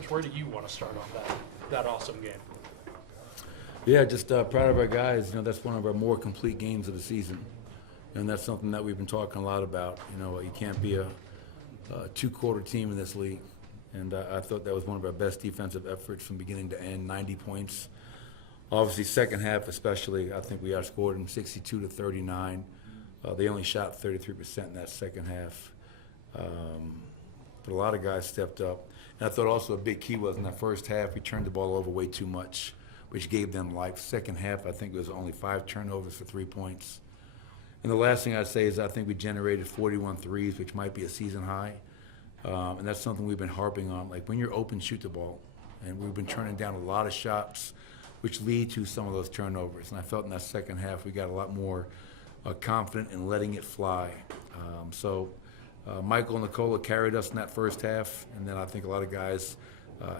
Coach, where do you want to start on that awesome game? Yeah, just proud of our guys. That's one of our more complete games of the season. And that's something that we've been talking a lot about. You can't be a two-quarter team in this league. And I thought that was one of our best defensive efforts from beginning to end, 90 points. Obviously, second half especially, I think we outscored them 62-39. They only shot 33% in that second half. But a lot of guys stepped up. And I thought also a big key was in that first half, we turned the ball over way too much, which gave them life. Second half, I think it was only 5 turnovers for 3 points. And the last thing I'd say is I think we generated 41 threes, which might be a season high. And that's something we've been harping on. Like when you're open, shoot the ball. And we've been turning down a lot of shots, which lead to some of those turnovers. And I felt in that second half we got a lot more confident in letting it fly. Michael and Nicola carried us in that first half, and then I think a lot of guys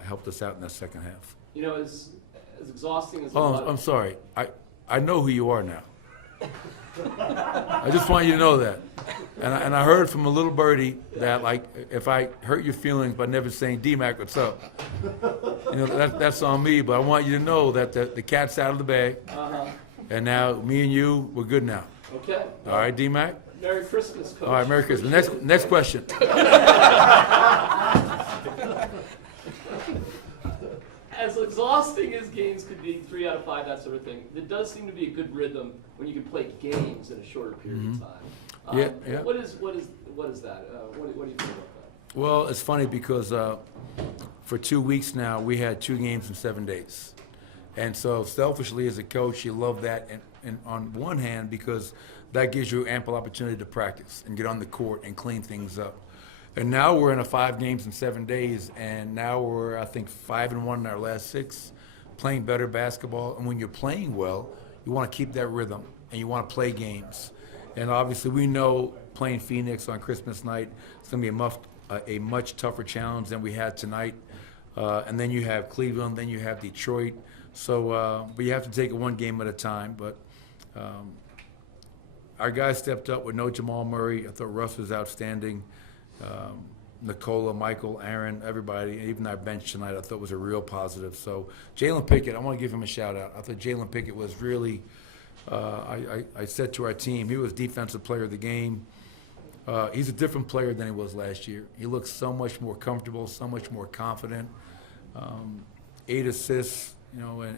helped us out in that second half. As exhausting as I'm sorry. I know who you are now. I just want you to know that. And I heard from a little birdie that, like, if I hurt your feelings by never saying, D-Mac, what's up? That's on me, but I want you to know that the cat's out of the bag. And now me and you, we're good now. Okay. All right, D-Mac? Merry Christmas, Coach. All right, Merry Christmas. Next question. As exhausting as games could be, 3 out of 5, that sort of thing, there does seem to be a good rhythm when you can play games in a shorter period of time. Yeah. What is that? What do you think about that? Well, it's funny because for 2 weeks now, we had 2 games in 7 days. And so selfishly as a coach, you love that and on one hand because that gives you ample opportunity to practice and get on the court and clean things up. And now we're in a 5 games in 7 days, and now we're, I think, 5-1 in our last 6, playing better basketball. And when you're playing well, you want to keep that rhythm, and you want to play games. And obviously we know playing Phoenix on Christmas night is going to be a much tougher challenge than we had tonight. And then you have Cleveland, then you have Detroit. So, but you have to take it one game at a time. But our guys stepped up with no Jamal Murray. I thought Russ was outstanding. Nicola, Michael, Aaron, everybody, even our bench tonight, I thought was a real positive. So Jaylen Pickett, I want to give him a shout out. I thought Jaylen Pickett was really, I said to our team, he was defensive player of the game. He's a different player than he was last year. He looks so much more comfortable, so much more confident. 8 assists,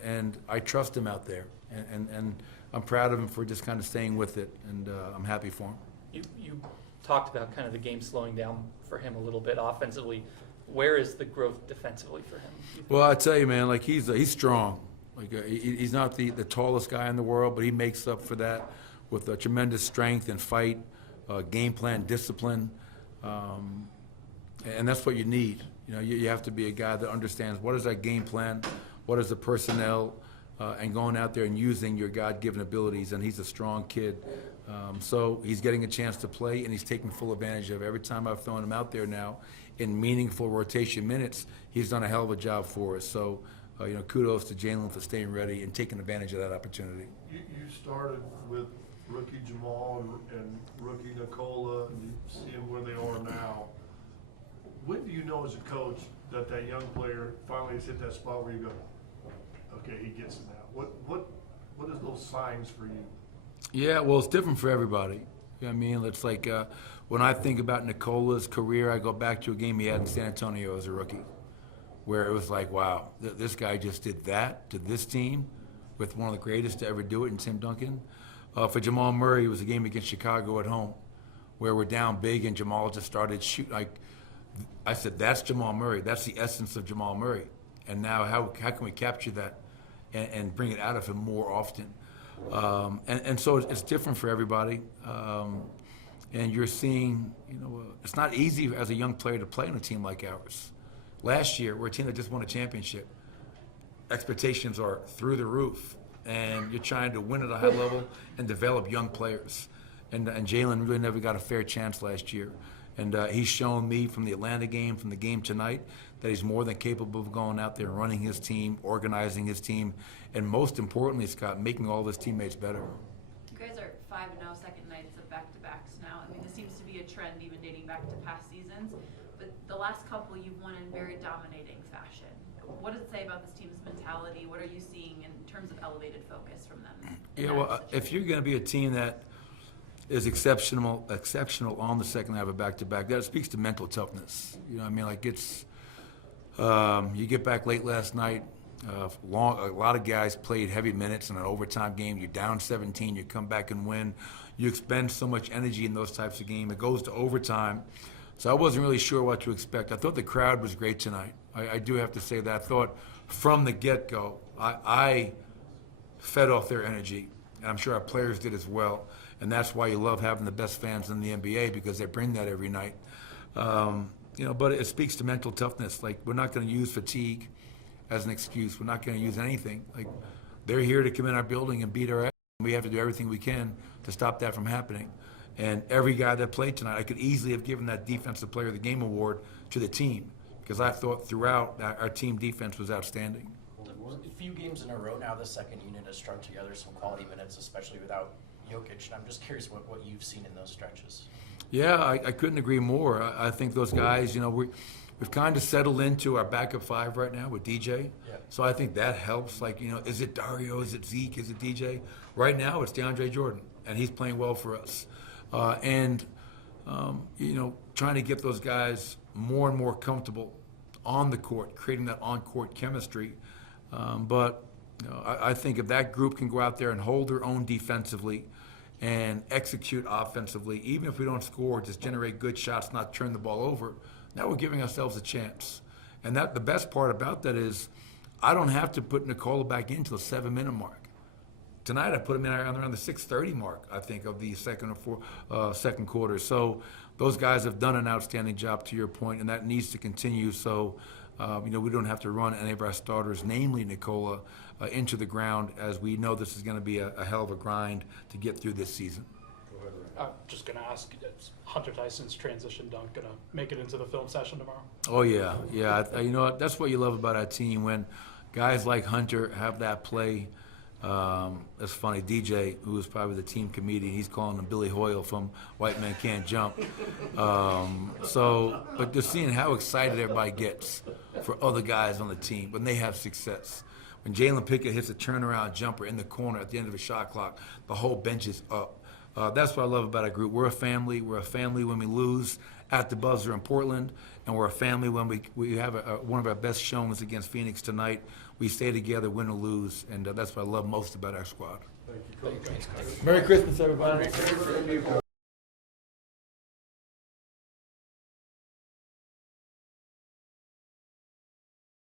and I trust him out there. And I'm proud of him for just kind of staying with it, and I'm happy for him. You talked about kind of the game slowing down for him a little bit offensively. Where is the growth defensively for him? Well, I tell you, man, like he's strong. Like he's not the tallest guy in the world, but he makes up for that with a tremendous strength and fight, game plan, discipline, and that's what you need. You have to be a guy that understands what is our game plan, what is the personnel, and going out there and using your God-given abilities. And he's a strong kid. So he's getting a chance to play, and he's taking full advantage of it. Every time I've thrown him out there now in meaningful rotation minutes, he's done a hell of a job for us. So, kudos to Jaylen for staying ready and taking advantage of that opportunity. You started with rookie Jamal and rookie Nicola, and you see them where they are now. When do you know as a coach that young player finally has hit that spot where you go, okay, he gets it now? What is those signs for you? Yeah, well, it's different for everybody. You know what I mean? It's like when I think about Nicola's career, I go back to a game he had in San Antonio as a rookie, where it was like, wow, this guy just did that to this team with one of the greatest to ever do it in Tim Duncan. For Jamal Murray, it was a game against Chicago at home, where we're down big and Jamal just started shooting. Like I said, that's Jamal Murray. That's the essence of Jamal Murray. And now how can we capture that and bring it out of him more often? And so it's different for everybody. And you're seeing, it's not easy as a young player to play on a team like ours. Last year, we're a team that just won a championship. Expectations are through the roof, and you're trying to win at a high level and develop young players. And Jaylen really never got a fair chance last year. And he's shown me from the Atlanta game, from the game tonight, that he's more than capable of going out there and running his team, organizing his team, and most importantly, Scott, making all of his teammates better. You guys are 5-0 second nights of back-to-backs now. I mean, this seems to be a trend even dating back to past seasons. But the last couple you've won in very dominating fashion. What does it say about this team's mentality? What are you seeing in terms of elevated focus from them? Yeah, well, if you're going to be a team that is exceptional on the second half of back-to-back, that speaks to mental toughness. You know what I mean? Like it's, you get back late last night, a lot of guys played heavy minutes in an overtime game. You're down 17, you come back and win. You expend so much energy in those types of games. It goes to overtime. So I wasn't really sure what to expect. I thought the crowd was great tonight. I do have to say that. I thought from the get-go, I fed off their energy, and I'm sure our players did as well. And that's why you love having the best fans in the NBA, because they bring that every night. But it speaks to mental toughness. Like, we're not going to use fatigue as an excuse. We're not going to use anything. Like, they're here to come in our building and beat our ass. We have to do everything we can to stop that from happening. And every guy that played tonight, I could easily have given that Defensive Player of the Game award to the team, because I thought throughout our team defense was outstanding. A few games in a row now, the second unit has strung together some quality minutes, especially without Jokic. And I'm just curious what you've seen in those stretches. Yeah, I couldn't agree more. I think those guys, we've kind of settled into our backup five right now with DJ. Yeah. So I think that helps. Like, is it Dario? Is it Zeke? Is it DJ? Right now, it's DeAndre Jordan, and he's playing well for us. Trying to get those guys more and more comfortable on the court, creating that on-court chemistry. I think if that group can go out there and hold their own defensively and execute offensively, even if we don't score, just generate good shots, not turn the ball over, now we're giving ourselves a chance. And the best part about that is I don't have to put Nikola back into the 7-minute mark. Tonight I put him in around the 6:30 mark, I think, of the second quarter. So those guys have done an outstanding job, to your point, and that needs to continue. So we don't have to run any of our starters, namely Nikola, into the ground, as we know this is going to be a hell of a grind to get through this season. I'm just going to ask, is Hunter Tyson's transition dunk going to make it into the film session tomorrow? Oh, yeah. You know what? That's what you love about our team, when guys like Hunter have that play. That's funny. DJ, who is probably the team comedian, he's calling him Billy Hoyle from White Man Can't Jump. But just seeing how excited everybody gets for other guys on the team when they have success. When Jalen Pickett hits a turnaround jumper in the corner at the end of a shot clock, the whole bench is up. That's what I love about our group. We're a family. We're a family when we lose at the buzzer in Portland, and we're a family when we have one of our best showings against Phoenix tonight. We stay together, win or lose, and that's what I love most about our squad. Thank you, Coach. Merry Christmas, everybody.